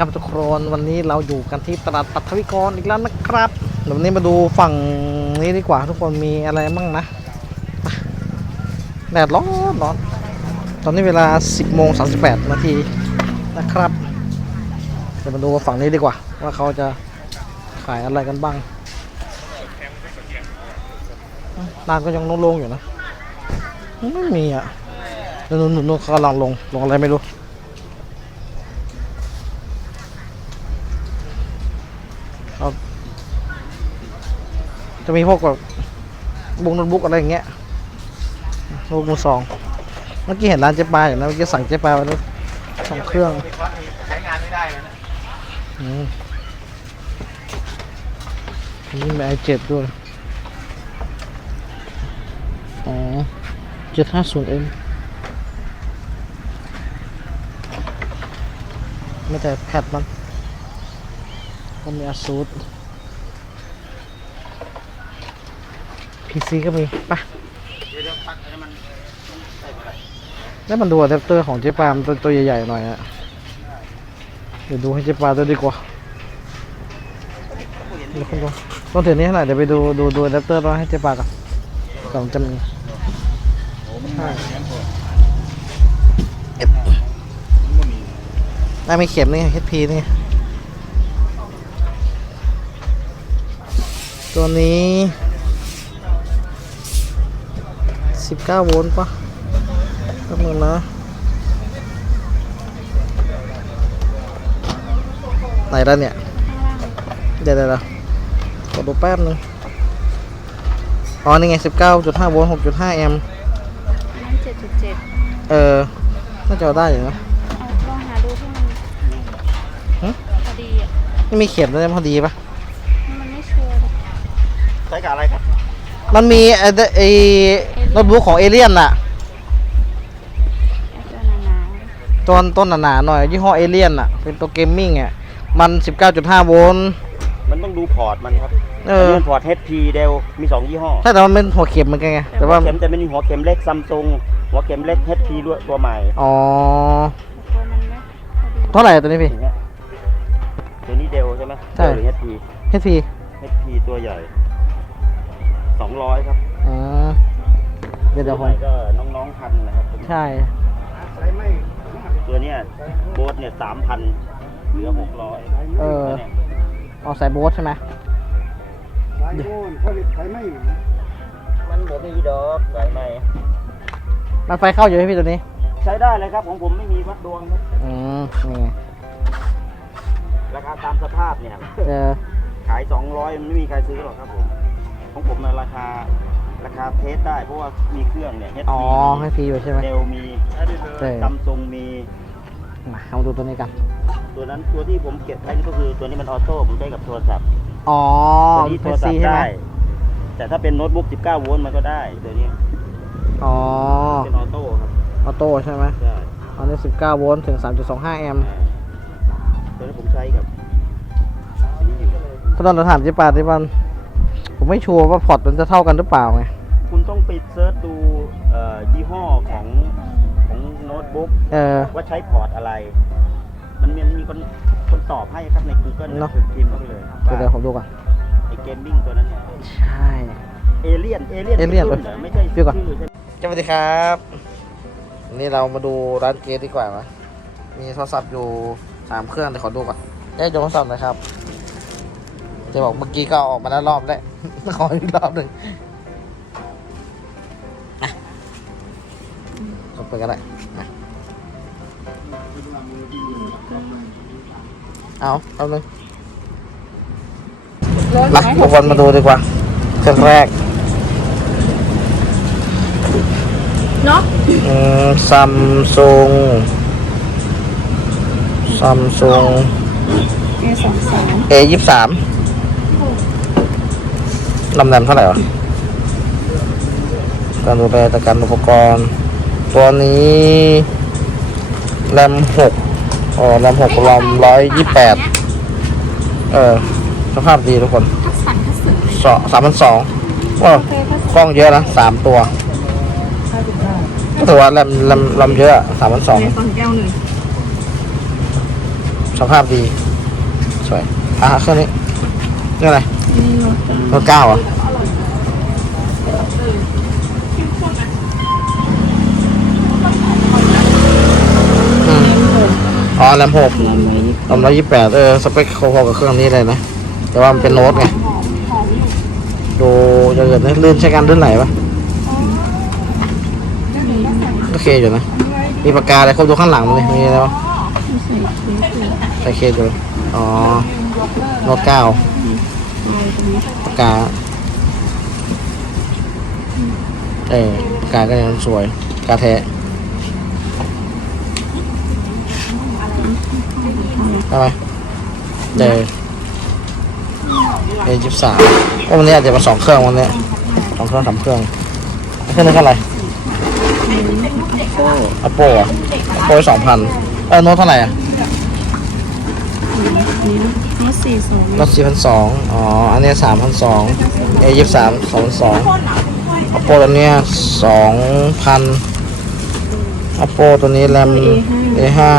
ครับทุกคนวันนี้เราอยู่กันที่ตลาดปัทวิกรอีกแล้วนะครับเดี๋ยววันนี้มาดูฝั่งนี้ดีกว่าทุกคนมีอะไรบ้างนะแดดร้อนร้อนตอนนี้เวลา 10โมง38นาทีนะครับเดี๋ยวมาดูฝั่งนี้ดีกว่า ว่าเขาจะขายอะไรกันบ้างร้านก็ยังโล่งๆอยู่นะไม่มีอะนู่นนู่นนู่นเขากำลังลงลงอะไรไม่รู้ จะมีพวกแบบบุกโน้ตบุ๊กอะไรอย่างเงี้ยโน้ตบุ๊กมือสองเมื่อกี้เห็นร้านเจ๊ปลาอยู่นะเมื่อกี้สั่งเจ๊ปลาไปแล้วสองเครื่องใช้งานไม่ได้นะอืมนี่มีไอเจ็ดด้วยอ๋อเจ็ดห้าศูนย์เอ็มไม่แต่แพดมันก็มีอาซูด พีซีก็มีปะเดี๋ยวพักอันนี้มันใส่ไปไหนแล้วมันดูอะแดปเตอร์ของเจ๊ปามตัวตัวใหญ่ๆหน่อยอะเดี๋ยวดูให้เจ๊ปาด้วดีกว่าเดี๋ยวคุณดูต้องถือนี้หน่อยเดี๋ยวไปดูดูดูอะแดปเตอร์แล้วให้เจ๊ปากันก่อนจะมีใช่เอฟน่ามีเข็มนี่ HP นี่ ตัวนี้ 19 โวลต์ปะแป๊บนึงนะ ไหนแล้วเนี่ยเดี๋ยวเดี๋ยวเดี๋ยวกดดูแป๊บนึง อ๋อ นี่ไง 19.5 โวลต์ 6.5 แอมป์นั่นเจ็ดจุดเจ็ดเออ น่าจะเอาได้อยู่นะเอาลองหาดูที่มันฮะพอดีอะนี่มีเข็มด้วยนะพอดีปะมันไม่ชัวร์เลยใช้กับอะไรครับ มันมีไอ้ไอ้โน้ตบุ๊กของเอเลียนน่ะไอ้ตัวหนาต้นต้นหนาๆหน่อยยี่ห้อเอเลียนน่ะ เป็นตัวเกมมิ่งอะ มัน 19.5 โวลต์ มันต้องดูพอร์ตมันครับเออันอนี้มันพอร์ต HP เดลมีสองยี่ห้อใช่แต่มันเป็นหัวเข็มเหมือนกันไง แต่หัว่าวเข็มจะเป็นหัวเข็มเล็กซัมซุงหัวเข็มเล็ก HP ด้วยตัวใหม่อ๋อ ๆตัวมันไม่พอดีเท่าไหร่ตัวนี้พี่ อย่างเงี้ยตัวนี้เดลใช่ไหมใช่ เดลหรือ HP HP HP ตัวใหญ่สองร้อยครับ อ๋อ เดี๋ยวตัเดี๋ยววใหผม่มก็น้องๆพันนะครับใช่ ตัวเนี้ยโบสเนี่ยสามพันเหลือหกร้อยเออเอาใส่โบ๊ทใช่ไหมสายโน่นผลิตไฟไหม้มันเหลือมีดอกสายใหม่มันไฟเข้าอยู่ไหมพี่ตัวนี้ ใช้ได้เลยครับของผมไม่มีวัดดวงครับอืมนี่ไงราคาตามสภาพเนี่ย เออ ขาย200มันไม่มีใครซื้อหรอกครับผม ของผมนะราคา ราคาเทสได้เพราะว่ามีเครื่องเนี่ย HP อ๋อให้ฟรีอยู่ใช่ไหม เดลมีใช่ ซัมซุงมี มาเอามาดูตัวนี้กัน ตัวนั้นตัวที่ผมเก็บไว้นี่ก็คือตัวนี้มันออโต้ผมใช้กับโทรศัพท์อ๋อตัวนี้โทเพรศัพซีท์ใช่ไหมได้ แต่ถ้าเป็นโน้ตบุ๊ก 19 โวลต์มันก็ได้ตัวนี้อ๋อเป็นออโต้ครับออโต้ใช่ไหมใช่อันนี้19โวลต์ถึง 3.25 แอมป์ตัวนี้ผมใช้กับนี่อยู่ก็ต้องเราถามเจ๊ปาที่บ้านผม ไม่ชัวร์ว่าพอร์ตมันจะเท่ากันหรือเปล่าไง คุณต้องไปเซิร์ชดูเอ่อยี่ห้อของของโน้ตบุ๊กเออ ว่าใช้พอร์ตอะไร มันมีมีคนคนตอบให้ครับใน Google เนอะ คือพิมพ์เข้าไปเลยเดี๋ยวเดี๋ยวผมดูก่อน ไอเกมมิ่งตัวนั้นใช่ เอเลี่ยนเอเลี่ยน Alien รุ่นเหรอไม่ใช่เดี๋ยวก่อนชื่อใช่ไหมสวัสดีครับวันนี่เรามาดูร้านเกสดีกว่าไหมมีโทรศัพท์อยู่สามเครื่องเดี๋ยวขอดูก่อนได้ยกโทรศัพท์หน่อยครับ จะบอกเมื่อกี้ก็เอาออกมาแล้วรอบแล้วขออีกรอบหนึ่งนะกดไปก็ได้นะเอาเอาหนึ่งมาทุกคนมาดูดีกว่าเครื่องแรกเนาะซัมซุงซัมซุงเอสองสามเอยี่สาม ลำแหนมเท่าไหร่วะการดูแลแต่การอุปกรณ์ ตัวนี้แรมหกอ๋อแรมหกรอมร้อยยี่แปดเออ สภาพดีทุกคนคัดสรรคัดสื่อสองสามพันสองว้าวโอเคคัดกล้องเยอะนะสามตัวก็ถือว่าแรมแรมแรมเยอะสามพันสองในตอนแก้วหนึ่งสภาพดี สวยอะเครื่องนี้นี่อะไร นี่รถรถเก้าเหรอะอืมอ๋อแรมหกลำไว้ลำร้อยยี่แปดเออ สเปคพอๆกับเครื่องนี้เลยนะ แต่ว่ามันเป็นโน้ตไง ดูจะเกิดลื่นใช้การลื่นไหลปะโอเคอยู่นะ มีปากกาอะไรครบดูข้างหลังมันเลยมีอะไรวะใส่เคสอยู่ใส่เคสดูอ๋อโน้ตเก้าลายตรงนี้ ปากกาเออปากกาก็ยังสวยปากกาแท้ได้ไหมเจอเอยี่สามวันนี้อาจจะมาสองเครื่องวันนี้สองเครื่องสามเครื่องเครื่องนึงเท่าไหร่อัปโปอะอัปโปสองพันเออโน้ตเท่าไหร่อะนี้ รถสี่สองโน้ตสี่พันสองอ๋อ อันนี้สามพันสองเอยี่สามสองพันสองอัปโปตัวเนี้ยสองพันอัปโปตัวนี้แรม A ห้า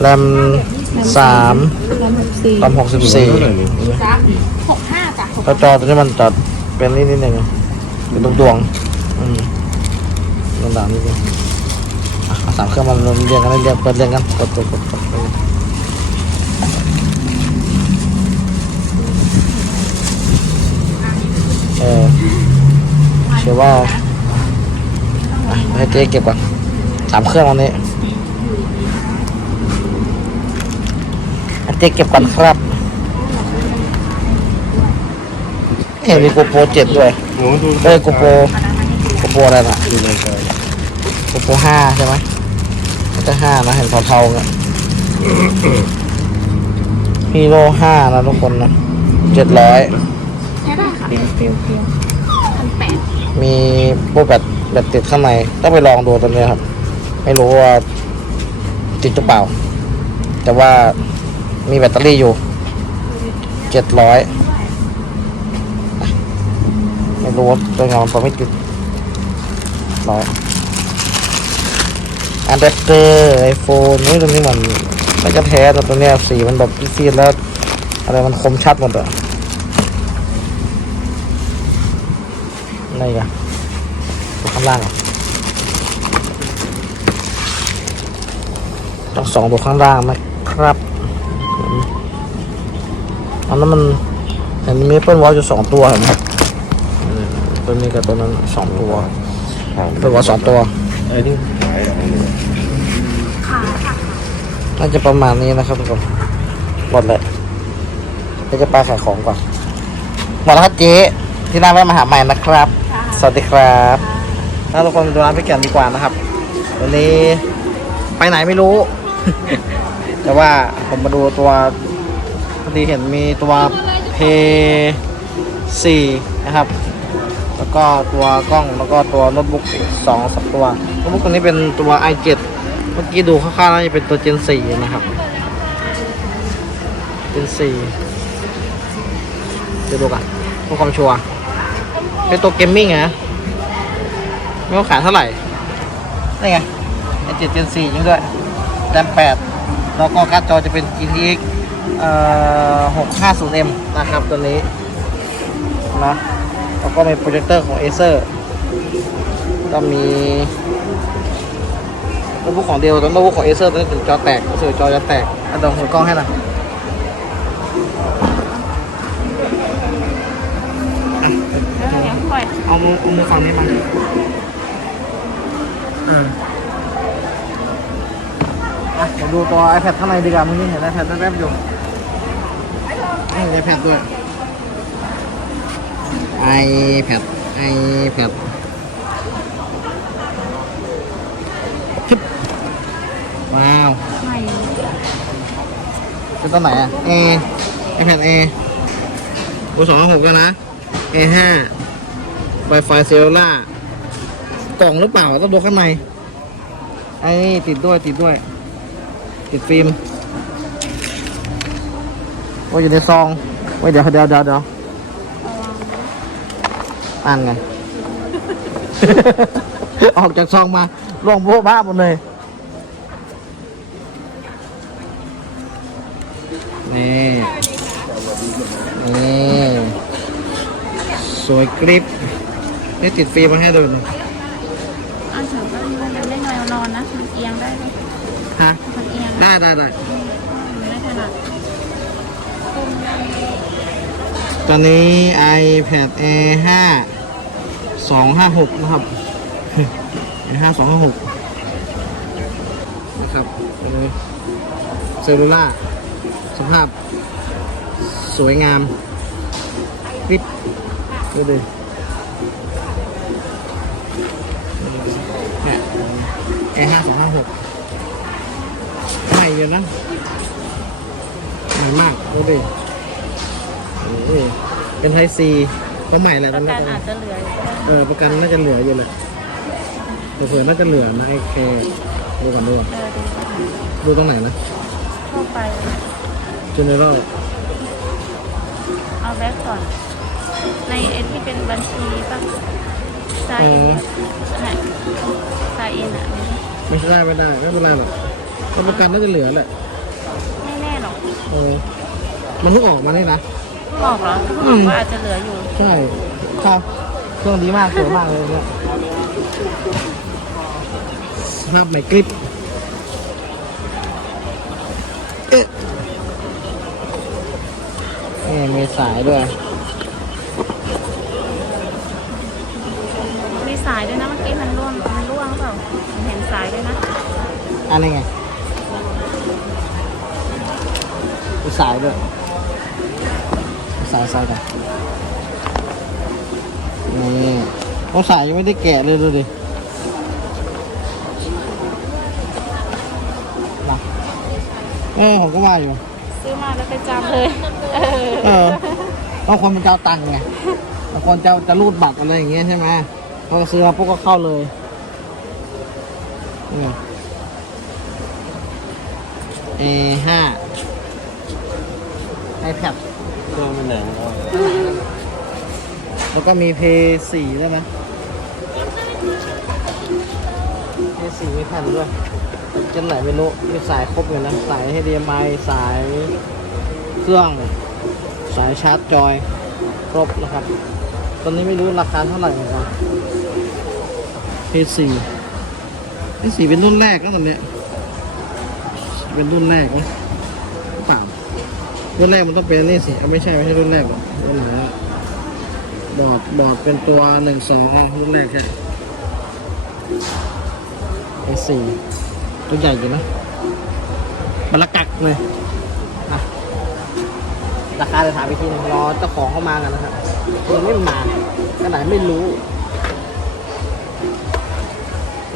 แรมสามลำหกสี่ลำหกสิบสี่แล้วจอตัวนี้มันจะเป็นนิดนิดหนึ่งเป็นดวงดวงๆอืมดวงดาวนิดนึงอะเอาสามเครื่องมันเรียงกันเรียงเปิดเรียงกันกดกดกดกดกดเออเชื่อว่าให้เจ๊เก็บก่อนสามเครื่องวันนี้เจ๊เก็บก่อนครับเห็นมีโกโปรเจ็ดด้วยโอ้ดูเอ้ยโกโปรโกโปรอะไรน่ะดูเลยครับโกโปรห้าใช่ไหมจะห้านะเห็นเทาๆเนี่ยฮีโร่ห้านะทุกคนนะเจ็ดร้อย เปรี้ยวเปรี้ยวเปรี้ยวมีพวกแบตแบตติดข้างในต้องไปลองดูตัวนี้ครับ ไม่รู้ว่าติดหรือเปล่า แต่ว่ามีแบตเตอรี่อยู่เจ็ดร้อยไม่รู้ว่าตัวงานมันไม่ติดร้อยอะแดปเตอร์ไอโฟนนี่ตรงนี้มันน่าจะแท้แต่ตัวเนี้ยสีมันแบบซีดๆแล้ว อะไรมันคมชัดหมดอะ อะไรอีกันตัวข้างล่างอะต้องสองตัวข้างล่างนะครับอันนั้นมันอันนี้มีเปิลวอลอยู่สองตัวเห็นไหมเออตัวนี้กับตัวนั้นสองตัวเปิลวอลสองตัวไอ้นี่ไอ้อันนี้น่าจะประมาณนี้นะครับทุกคนหมดเลยเดี๋ยวจะไปขายของก่อนหมดแล้วครับเจ๊ที่หน้าแวะมาหาใหม่นะครับ สวัสดีครับถ้าทุกคนดูร้านพี่แก่นดีกว่านะครับ วันนี้ไปไหนไม่รู้ แต่ว่าผมมาดูตัวพอดีเห็นมีตัวเพสี่นะครับ แล้วก็ตัวกล้องแล้วก็ตัวโน้ตบุ๊กอีกสองสักตัวโน้ตบุ๊กตัวนี้เป็นตัว i7 เมื่อกี้ดูคร่าวๆน่าจะเป็นตัว Gen 4 นะครับ Gen 4เดี๋ยวดูกันเพื่อความชัวร์ เป็นตัวเกมมิ่งนะไม่ว่าขายเท่าไหร่นี่ไง i7 Gen 4ยังด้วยแรม8แล้วก็การ์ดจอจะเป็น GTX เอ่อ 650M นะครับตัวนี้นะแล้วก็มีโปรเจคเตอร์ของ Acer ก็มีโน้ตบุ๊กของเดียวตัวโน้ตบุ๊กของเอเซอร์ตัวนี้ถึงจอแตกรู้สึกจอจะแตกอันดองหัวกล้องให้หน่อย เอามือเอามือฝั่งนี้มาเอออะมาดูตัว iPad ข้างในดีกว่าเมื่อกี้เห็น iPad แวบๆอยู่นี่ iPad ด้วย iPad iPad ชึบว้าวใหม่เป็นตัวไหนอะ A iPad A โอสองหกแล้วนะ A ห้า Wi-Fi เซลล่ากล่องหรือเปล่าต้องดูข้างในไอ้นี่ติดด้วยติดด้วย ติดฟิล์มโอ้อยู่ในซองโอ้ยเดี๋ยวเดี๋ยวเดี๋ยวเดี๋ยวอ่านไง ออกจากซองมาล่วงโบ้บ้าหมดเลยนี่นี่สวยกริป นี่ติดฟิล์มมาให้ดูนี่อ้าวเฉยก็มันไม่นอนนอนนะมันเอียงได้ไหมฮะ มันเอียงได้ได้ได้มันไม่ถนัดตอนนี้ iPad Air 5 256 นะครับ Air 5 256 นะครับเป็นเซลลูล่า สภาพ สวยงามกริปดูดิ Air 5 256ใหม่อยู่นะใหม่มากดูดิโอ้ยเป็นไทยซีก็ใหม่แหละปตอระนนี้กันอาจจะเหลืออยู่ก็ได้เออประกันน่าจะเหลืออยู่เลยเผื่อๆน่าจะเหลือนะไอ้เคดูก่อนดูก่อนเออดูก่อนดูตรงไหนนะ เข้าไปจูเนอรัลเอาแบ็กก่อน ในเอ็นที่เป็นบัญชีป่ะ ซายเอ็นเนี่ยซายเอ็นอะไม่ได้ไม่ได้ไม่เป็นไรหรอกก็ประกันน่าจะเหลือแหละไม่แน่หรอกเออมันเพิ่งออกมาเนี่ยนะบอกเหรอบอกว่าอาจจะเหลืออยู่ ใช่ครับเครื่องดีมากสวยมากเลยเนี่ยสภาพใหม่กริปเอ๊ะนี่มีสายด้วย สายด้วยนะเมื่อกี้มันร่วงมันร่วงหรือเปล่าผมเห็นสายด้วยนะอันนี้ไงมีสายด้วยมีสายสายกันนี่โอ้สายยังไม่ได้แกะเลยดูดินะเออผมก็ว่าอยู่ ซื้อมาแล้วไปจำเลย เออเออบางคนมันจะเอาตังค์ไงบางคนจะจะรูดบัตรอะไรอย่างเงี้ยใช่ไหม เขาก็ซื้อมาปุ๊บก็เข้าเลยนี่ไง A ห้า iPad เครื่องมันแหนงเอาแล้วก็มี Play สี่ได้ไหม Play สี่มีแผ่นด้วยเจนไหนไม่รู้มีสายครบอยู่นะ สาย HDMI สายเครื่อง สายชาร์จจอย ครบนะครับ ตอนนี้ไม่รู้ราคาเท่าไหร่เหมือนกัน Play สี่ Play สี่เป็นรุ่นแรกก็ตอนนี้ เป็นรุ่นแรกไหมเปล่ารุ่นแรกมันต้องเป็นนี่สิเอาไม่ใช่ไม่ใช่รุ่นแรกหรอกรุ่นไหนบอร์ดบอร์ดเป็นตัวหนึ่งสองรุ่นแรกใช่ไอสี่ตัวใหญ่อยู่นะมันละกักเลยราคาเดี๋ยวถามอีกทีนึงรอเจ้าของเข้ามากันนะครับยังไม่มาขนาดไม่รู้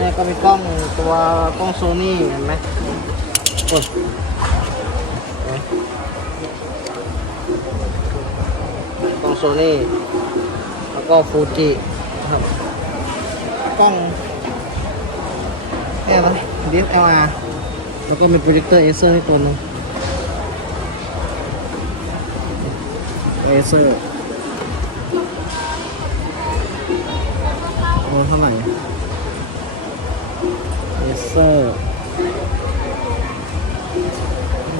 เนี่ยก็มีกล้องตัวกล้องโซนี่เห็นไหมโอ้ยกล้องโซนี่แล้วก็ฟูจิครับกล้องเนี่ยนะ DSLR แล้วก็มีโปรเจคเตอร์เอเซอร์ให้ตัวหนึงเอเซอร์โอ้เท่าไหร่ เอเซอร์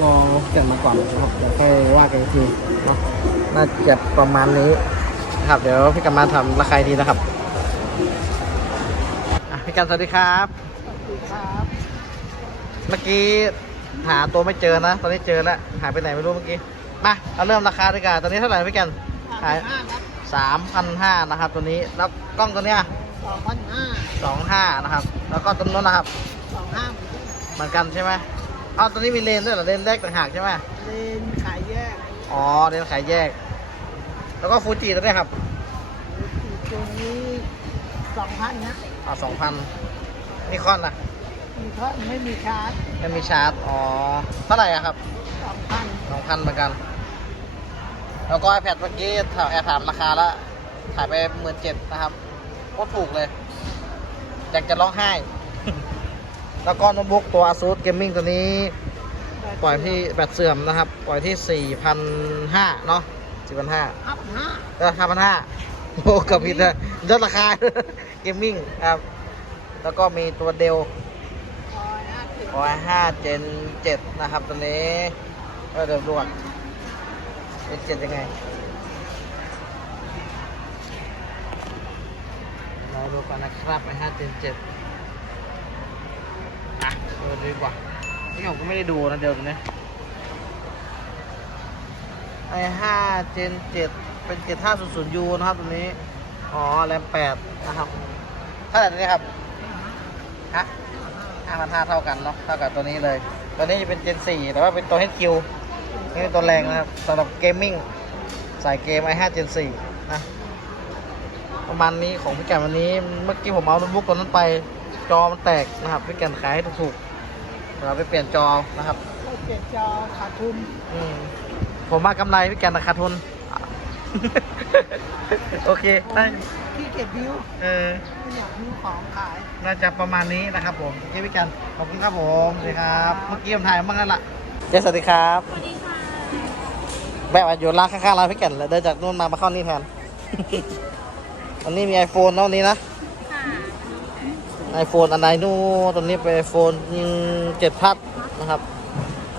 มองเก็บมาก่อนนะครับเดี๋ยวค่อยว่ากันอีกทีเนาะน่าจะประมาณนี้นะครับเดี๋ยวพี่กำมาทำราคาอีกทีนะครับอะพี่กันสวัสดีครับเมื่อกี้หาตัวไม่เจอนะ ตอนนี้เจอแล้ว หายไปไหนไม่รู้เมื่อกี้ มาเอาเริ่มราคาดีกว่าตอนนี้เท่าไหร่พี่กันหายสามพันห้านะครับ ตัวนี้ แล้วกล้องตัวเนี้ยสองพันห้าสองห้านะครับ แล้วก็ตัวนู้นนะครับสองห้าเหมือนกันใช่ไหมอ้าวตัวนี้มีเลนด้วยเหรอเลนแรกต่างหากใช่ไหมเลนขายแยกอ๋อเลนขายแยก แล้วก็ฟูจิตัวเนี้ยครับตัวนี้สองพันนะอ๋อสองพันนิคอนนะมีท่อนไม่มีชาร์จไม่มีชาร์จอ๋อเท่าไหร่อะครับสองพันสองพันเหมือนกัน แล้วก็ iPad เมื่อกี้ถามแอบถามราคาแล้วขายไปหมื่นเจ็ดนะครับโคตรถูกเลย อยากจะร้องไห้ แล้วก็โน้ตบุ๊กตัว Asus Gaming ตัวนี้ ปล่อยที่แบตเสื่อมนะครับ ปล่อยที่ 4,500เนาะ4,500อัพห้าก็ห้าพันห้าโอ้กับผิดเลยลดราคาเกมมิ่งครับ แล้วก็มีตัวเดลร้อยห้าสิบร้อยห้าเจนเจ็ดนะครับตัวนี้ก็เดี๋ยวดูก่อนเจนเจ็ดยังไง ราดูกันนะครับไอห้าเจนเจ็ดอะเออดูดีกว่าที่ผมก็ไม่ได้ดูนะเดี๋ยวนี้ไอห้าเจนเจ็ดเป็นเจ็ดห้าศูนย์ศูนย์ยูนะครับตัวนี้ อ๋อแรมแปดนะครับเท่าไหร่ตัวนี้ครับฮะห้าพันห้าเท่ากันเนาะเท่ากับตัวนี้เลย ตัวนี้จะเป็นเจนสี่แต่ว่าเป็นตัว HQ นี่เป็นตัวแรงนะครับสำหรับเกมมิ่งสายเกม i5 Gen 4นะ ประมาณนี้ของพี่แกนวันนี้ เมื่อกี้ผมเอาโน้ตบุ๊กตัวนั้นไป จอมันแตกนะครับพี่แกนขายให้ถูกๆเราไปเปลี่ยนจอนะครับถ้าเปลี่ยนจอขาดทุนอืมผมมากำไรพี่แกนราคาทุน โอเคได้ที่เก็บวิวเออไม่อยากวิวของขายน่าจะประมาณนี้นะครับผมเจ๊พี่กันขอบคุณครับผมสวัสดีครับ เมื่อกี้ผมถ่ายบ้างแล้วล่ะเจ๊สวัสดีครับสวัสดีค่ะแวะมาอยู่ร้านข้างๆร้านพี่แก่นแล้วเดินจากนู่นมามาเข้านี่แทน วันนี้มี iPhone นะวันนี้นะค่ะ iPhone อันไหนนู่นตัวนี้เป็น iPhone เจ็ดพัดนะครับ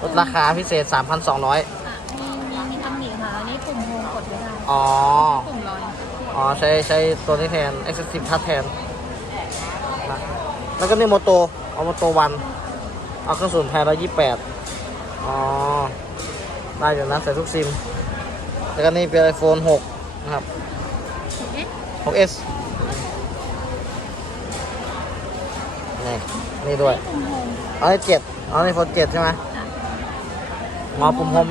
ลดราคาพิเศษ 3,200 อะมีมีมีตำหนิค่ะอันนี้ปุ่มโฮมกดไม่ได้อ๋อปุ่มลอยอ๋อ ใช้ใช้ตัวนี้แทน Excessive Touch แทนนะแล้วก็นี่โมโตเอาโมโตวัน เอาเครื่องสูบแทนร้อยยี่แปดอ๋อ ได้อยู่นะใส่ทุกซิม แล้วก็นี่เป็น iPhone 6 นะครับเอ๊ะ 6s นี่นี่ด้วยปุ่มโฮมเอาไอ้เจ็ดเอาไอโฟนเจ็ดใช่ไหมหมอปุ่มโฮม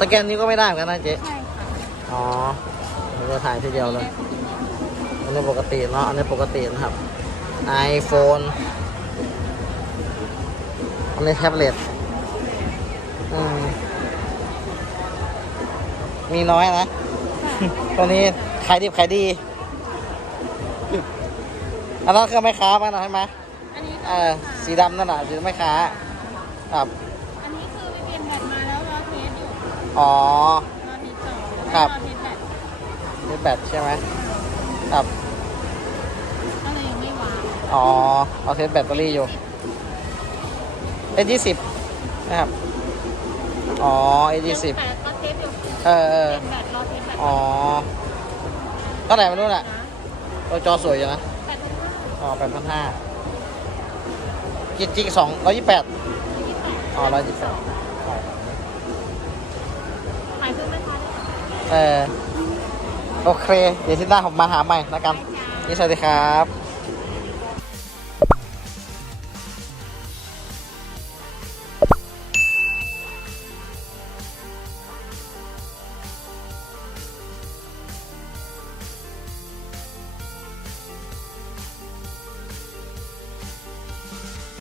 สแกนนี้วก็ไม่ได้เหมือนกันนะเจ๊ใช่ค่ะอ๋อเราจะถ่ายทีเดียวเลย อันนี้ปกติเนาะ อันนี้ปกตินะครับ iPhone อันนี้แท็บเล็ตอืมมีน้อยนะ ตัวนี้ขายดิบขายดี อันนั้นคือไม่ค้าป่ะนะใช่ไหมอันนี้เออสีดำนั่นแหละสีไม่ค้าครับอันนี้คือไปเปลี่ยนแบตมาแล้วรอเทสอยู่อ๋อรอเทสจอแล้วครัก็บรอเทสแบตนี่แบตใช่ไหมครับก็เลยยังไม่วางอ๋อเอาเทสแบตเตอรี่อยู่เอยี่สิบนะครับอ๋อเอยี่สิบแต่ก็เทสอยู่เออเออเปลี่ยนแบตรอเทสแบตอ๋อเท่าไหร่ไม่รู้น่ะนะตัวจอสวยอยู่นะแบต อ๋อแปดพันห้าจิกจิกสองร้อยยี่แปดยี่สิบแปดอ๋อร้อยยี่แปดขายเพิ่มไหมคะเออโอเค เดี๋ยวที่หน้าผมมาหาใหม่แล้วกัน นี่สวัสดีครับ